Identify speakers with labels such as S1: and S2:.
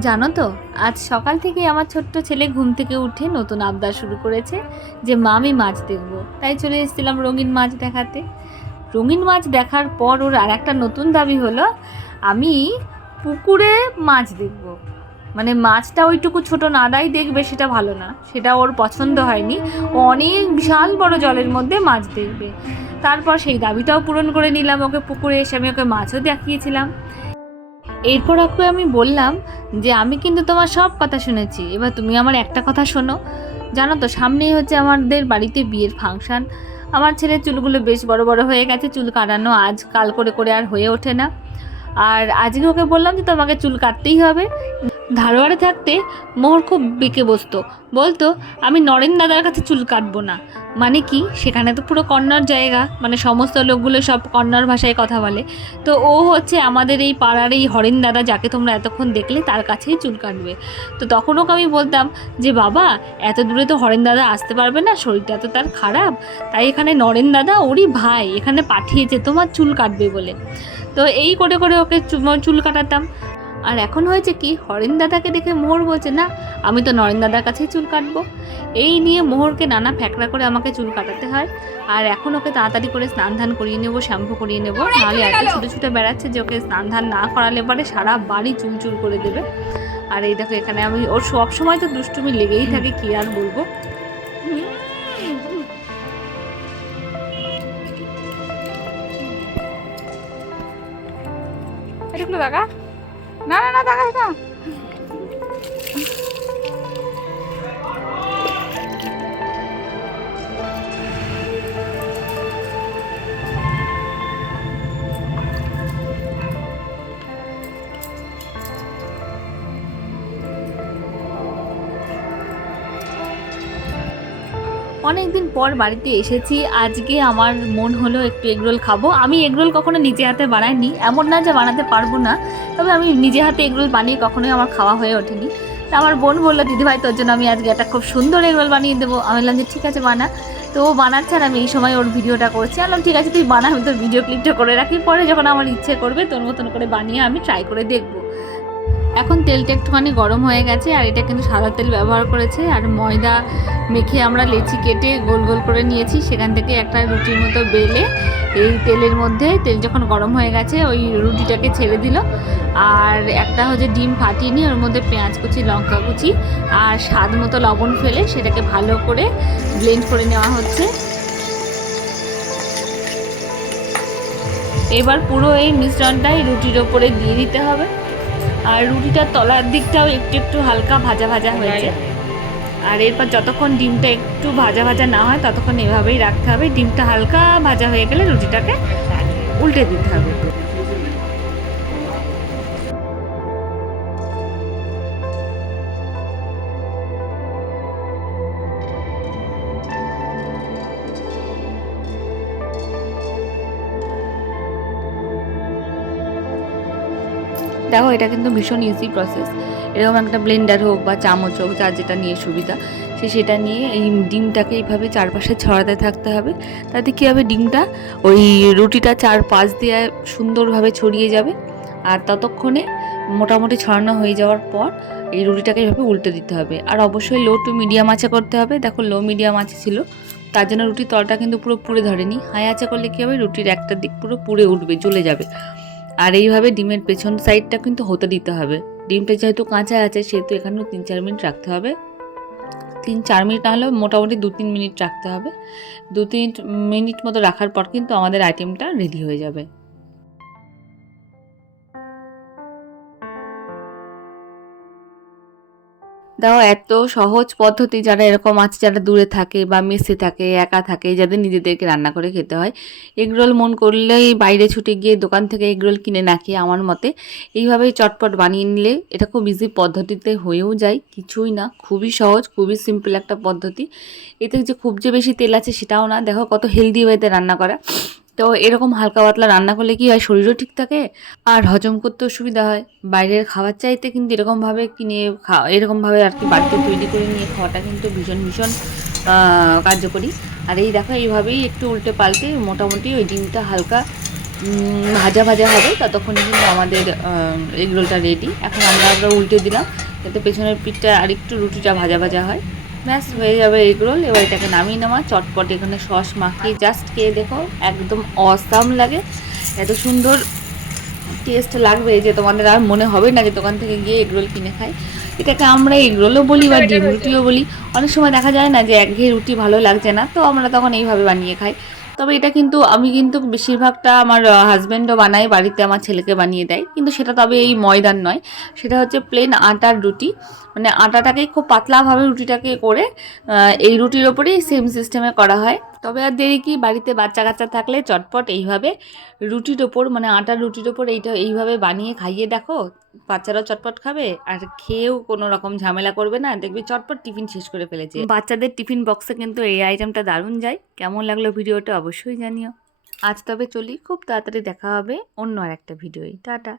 S1: জানো তো, আজ সকাল থেকে আমার ছোট্ট ছেলে ঘুম থেকে উঠে নতুন আবদার শুরু করেছে যে, মা, আমি মাছ দেখব। তাই চলে এসেছিলাম রঙিন মাছ দেখাতে। রঙিন মাছ দেখার পর ওর আর একটা নতুন দাবি হলো, আমি পুকুরে মাছ দেখব। মানে মাছটা ওইটুকু ছোট নাদাই দেখবে সেটা ভালো না, সেটা ওর পছন্দ হয়নি। ও অনেক বিশাল বড় জলের মধ্যে মাছ দেখবে। তারপর সেই দাবিটাও পূরণ করে নিলাম ওকে পুকুরে এসে, আমি ওকে মাছও দেখিয়েছিলাম। এরপর ওকে আমি বললাম যে আমি কিন্তু তোমার সব কথা শুনেছি। এবার তুমি আমার একটা কথা শোনো। জানো তো, সামনেই হচ্ছে আমাদের বাড়িতে বিয়ের ফাংশান। আমার ছেলের চুলগুলো বেশ বড় বড় হয়ে গেছে, চুল কাটানো আজ কাল করে করে আর হয়ে ওঠে না। আর আজকে ওকে বললাম যে তোমাকে চুল কাটতেই হবে। ধারোয়ারে থাকতে মোহর খুব বেঁকে বসতো। বলতো, আমি নরেন দাদার কাছে চুল কাটবো না। মানে কি? সেখানে তো পুরো কন্নড় জায়গা মানে সমস্ত লোকগুলো সব কন্নড় ভাষায় কথা বলে। তো ও হচ্ছে আমাদের এই পাড়ার এই হরেন দাদা, যাকে তোমরা এতক্ষণ দেখলে তার কাছেই চুল কাটবে। তো তখন ওকে আমি বলতাম যে, বাবা, এত দূরে তো হরেন দাদা আসতে পারবে না, শরীরটা তো তার খারাপ। তাই এখানে নরেন দাদা ওরই ভাই, এখানে পাঠিয়েছে তোমার চুল কাটবে বলে। তো এই করে করে ওকে চুল কাটাতাম। আর এখন হয়েছে কি হরেন দাদাকে দেখে মোহর বলছে না আমি তো নরেন দাদার কাছেই চুল কাটবো। এই নিয়ে মোহরকে নানা ফ্যাকড়া করে আমাকে চুল কাটাতে হয়। আর এখন ওকে তাড়াতাড়ি করে স্নান ধান করিয়ে নেব শ্যাম্পু করিয়ে নেব। নাহলে এত ছুটে ছুটে বেড়াচ্ছে যে ওকে স্নান ধান না করালে পরে সারা বাড়ি চুল চুল করে দেবে। আর এই দেখো এখানে আমি ওর সব সময় তো দুষ্টুমি লেগেই থাকে কি আর বলব?
S2: দেখা না না না দেখাস না।
S1: অনেকদিন পর বাড়িতে এসেছি। আজকে আমার মন হলো একটু এগরোল খাব। আমি এগরোল কখনো নিজে হাতে বানাইনি, এমন না যে বানাতে পারব না। তবে আমি নিজে হাতে এগরোল বানিয়ে কখনোই আমার খাওয়া হয়ে ওঠেনি। তা আমার বোন বলল, দিদিভাই, তোর জন্য আমি আজকে একটা খুব সুন্দর এগরোল বানিয়ে দেবো। আমি বললাম যে, ঠিক আছে, বানা। তো ও বানাচ্ছে আর আমি এই সময় ওর ভিডিওটা করছি। আমি ঠিক আছে, তুই বানা, আমি তোর ভিডিও ক্লিপটা করে রাখি। পরে যখন আমার ইচ্ছে করবে, তোর মতন করে বানিয়ে আমি ট্রাই করে দেখব। এখন তেলটা একটুখানি গরম হয়ে গেছে আর এটা কিন্তু সাদা তেল ব্যবহার করেছে। আর ময়দা মেখে আমরা লেচি কেটে গোল গোল করে নিয়েছি। সেখান থেকে একটা রুটির মতো বেলে এই তেলের মধ্যে তেল যখন গরম হয়ে গেছে, ওই রুটিটাকে ছেড়ে দিল। আর একটা হচ্ছে ডিম ফাটিয়ে নিয়ে ওর মধ্যে পেঁয়াজ কুচি, লঙ্কা কুচি আর স্বাদ মতো লবণ ফেলে সেটাকে ভালো করে ব্লেন্ড করে নেওয়া হচ্ছে। এবার পুরো এই মিশ্রণটাই রুটির ওপরে দিয়ে দিতে হবে। আর রুটিটার তলার দিকটাও একটু একটু হালকা ভাজা ভাজা হয়েছে। আর এরপর যতক্ষণ ডিমটা একটু ভাজা ভাজা না হয়, ততক্ষণ এভাবেই রাখতে হবে। ডিমটা হালকা ভাজা হয়ে গেলে রুটিটাকে উল্টে দিতে হবে। দেখো এটা কিন্তু ভীষণ ইজি প্রসেস এরকম একটা ব্লেন্ডার হোক বা চামচ হোক, যার যেটা নিয়ে সুবিধা, সে সেটা নিয়ে এই ডিমটাকে এইভাবে চারপাশে ছড়াতে থাকতে হবে। তাতে কী হবে? ডিমটা ওই রুটিটা চার পাশ দিয়ে সুন্দরভাবে ছড়িয়ে যাবে আর ততক্ষণে মোটামুটি ছড়ানো হয়ে যাওয়ার পর এই রুটিটাকে এইভাবে উল্টে দিতে হবে। আর অবশ্যই লো টু মিডিয়াম আঁচে করতে হবে। দেখো লো মিডিয়াম আঁচে ছিল। তার জন্য রুটির তলটা কিন্তু পুরো পুড়ে ধরেনি। হাই আঁচে করলে কী হবে? রুটির একটা দিক পুরো পুড়ে উঠবে, জ্বলে যাবে। আর এইভাবে ডিমের পেছন সাইডটা কিন্তু হতে দিতে হবে। ডিমটা যেহেতু কাঁচা আছে, সেহেতু এখানেও তিন চার মিনিট রাখতে হবে। তিন চার মিনিট না হলেও মোটামুটি দু তিন মিনিট রাখতে হবে। দু তিন মিনিট মতো রাখার পর কিন্তু আমাদের আইটেমটা রেডি হয়ে যাবে। দেখো এত সহজ পদ্ধতি যারা এরকম আছে, যারা দূরে থাকে বা মেসে থাকে, একা থাকে, যাদের নিজেদেরকে রান্না করে খেতে হয়, এগরোল মন করলেই বাইরে ছুটে গিয়ে দোকান থেকে এগরোল কিনে না খেয়ে আমার মতে এইভাবেই চটপট বানিয়ে নিলে এটা খুব ইজি পদ্ধতিতে হয়েও যায়, কিছুই না, খুবই সহজ, খুবই সিম্পল একটা পদ্ধতি। এতে যে খুব যে বেশি তেল আছে সেটাও না, দেখো কত হেলদি ওয়েতে রান্না করা। তো এরকম হালকা পাতলা রান্না করলে কি হয়? শরীরও ঠিক থাকে আর হজম করতেও সুবিধা হয়। বাইরের খাবার চাইতে কিন্তু এরকমভাবে কিনে খাওয়া, এরকমভাবে আর কি বাড়িতে তৈরি করে নিয়ে খাওয়াটা কিন্তু ভীষণ ভীষণ কার্যকরী। আর এই দেখো, এইভাবেই একটু উল্টে পাল্টে মোটামুটি ওই ডিমটা হালকা ভাজা ভাজা হবে। ততক্ষণে কিন্তু আমাদের এগরোলটা রেডি এখন আমরা আমরা উল্টে দিলাম। যাতে পেছনের পিঠটা আরেকটু রুটিটা ভাজা ভাজা হয়। ব্যাস হয়ে যাবে এগরোল। এবার এটাকে নামিয়ে নেওয়া। চটপট এখানে সস মাখিয়ে জাস্ট খেয়ে দেখো একদম অসাম লাগে। এত সুন্দর টেস্ট লাগবে যে তোমাদের আর মনে হবে না যে দোকান থেকে গিয়ে এগরোল কিনে খাই। এটাকে আমরা এগরোলও বলি বা ডিম রুটিও বলি। অনেক সময় দেখা যায় না যে একঘেয়ে রুটি ভালো লাগছে না তো আমরা তখন এইভাবে বানিয়ে খাই। তবে এটা কিন্তু আমি কিন্তু বেশিরভাগটা আমার হাজব্যান্ডও বানাই বাড়িতে আমার ছেলেকে বানিয়ে দেয়। কিন্তু সেটা তবে এই ময়দার নয়। সেটা হচ্ছে প্লেন আটার রুটি। মানে আটাটাকে খুব পাতলাভাবে রুটিটাকে করে এই রুটির ওপরেই সেম সিস্টেমে করা হয়। তবে আর দেরি কি? বাড়িতে বাচ্চা কাচ্চা থাকলে চটপট এইভাবে রুটির ওপর মানে আটার রুটির ওপর এইটা এইভাবে বানিয়ে খাইয়ে দেখো, বাচ্চারাও চটপট খাবে আর খেয়েও কোনো রকম ঝামেলা করবে না। দেখবি চটপট টিফিন শেষ করে ফেলেছে। বাচ্চাদের টিফিন বক্সে কিন্তু এই আইটেমটা দারুণ যায়। কেমন লাগল ভিডিওটা অবশ্যই জানিও। আজ তবে চলি, খুব তাড়াতাড়ি দেখা হবে অন্য আর একটা ভিডিওই টাটা।